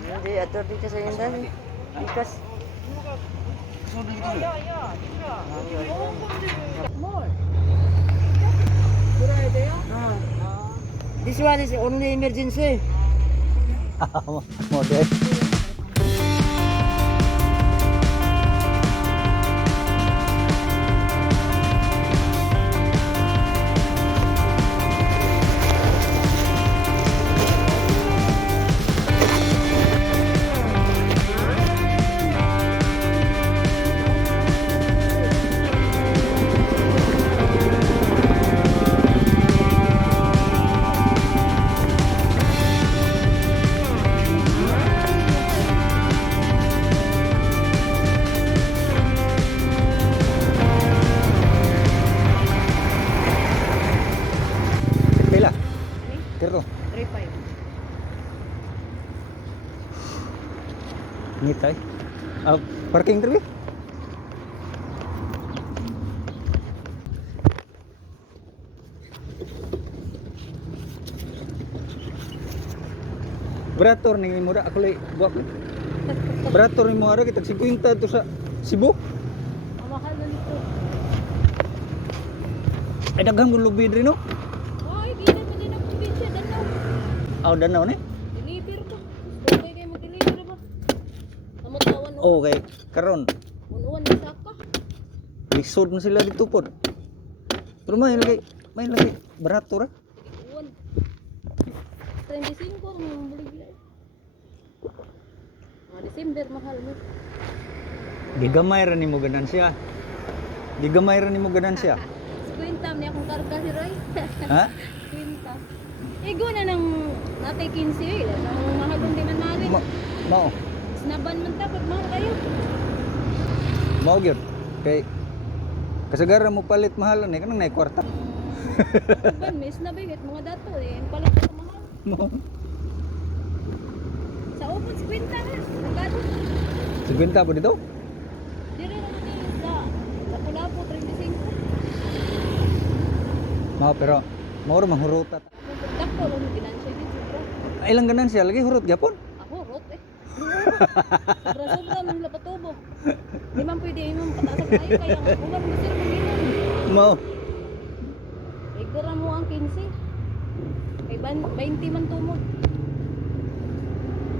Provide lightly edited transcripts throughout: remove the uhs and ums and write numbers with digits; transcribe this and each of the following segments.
Hindi, ato dito sa indan. Ikas. This one is only emergency. Model. Pila? Tiro. 3-5. Ngitay. Parking diri. Berator ning mura ako lay buak. Berator ni mo ara kita 50 to sa Cebu. Ang mahal na nito. Ay daghang lubi diri no. Ay, gina mo din ako binsya. Danaw. Aw danaw ni. Deliver ko. Okay kayo mag-deliver ba? Namutawan o. Okay, karon Unuan na saka. lisod na sila dito pod. Pero may lagi berator. Uwan. 35 ang balik na. December mahal mo. Gigamay ra nimo ganansya. Gigamay ra nimo ganansya. Kwenta niya akong karga si Roy. Ha? Kwenta. Igo na ng natay 15 eh. Ang mahal kong di man mali. Mao. Snaban man ta pag mahal kayo. Mao gyud. Kay kasagaran mo palit mahalan eh kanang nay kwarta. Snaban, may snabay kahit mga dato eh. Ang palit ko mahal. Mo. Sa upon si kwenta ha. Nagano. 50 po dito? Dire na ni sa Pulapo 35. Mao pero mao ra manghurutat. Dako ron ginansya dito bro. Ilang ganansya lagi hurot gyapon? Ako rot eh. Sobra-sobra man la patubo. Di man pwede imong pataas kayo kaya nga uban mo sila maginom. Mao. Igara mo ang 15. Kay 20 man tumod.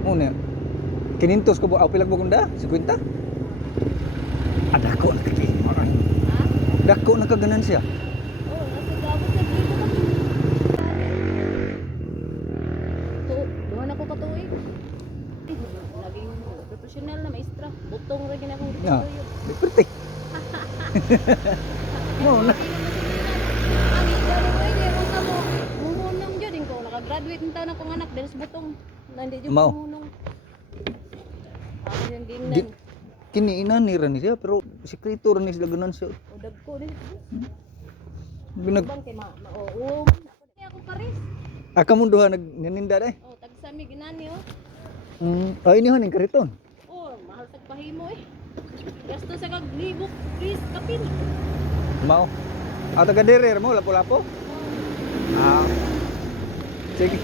Una. Kinintos ko aw pilag bugunda? 50? Adako na kay mo. Ha? Dako na ka ganansya. Oh, nasa gabot sa dito ka. Duhan ako katuig. Laging professional na maestra. Butong ra gina akong Ya. dito. Liperti. Mao na. Ang igaro ay di mo sa mo. Mumunong jud ko naka-graduate nta na kong anak dahil sa butong. Nandi jud Mao. mumunong. Ako yung Di, ginan. kini inani ra ni siya pero sekreto ra ni sila ganansya. O dagko din. Binag Bang kay oo. Ako pares. aka mo duha nagninda dai. Oh, tagsami ginani oh. Ay ini haning kariton. Oh, mahal tag pahimo eh. Gasto sa kag libok, please kapin. Mao. Aw taga dere mo lapo-lapo. Ah. Sige.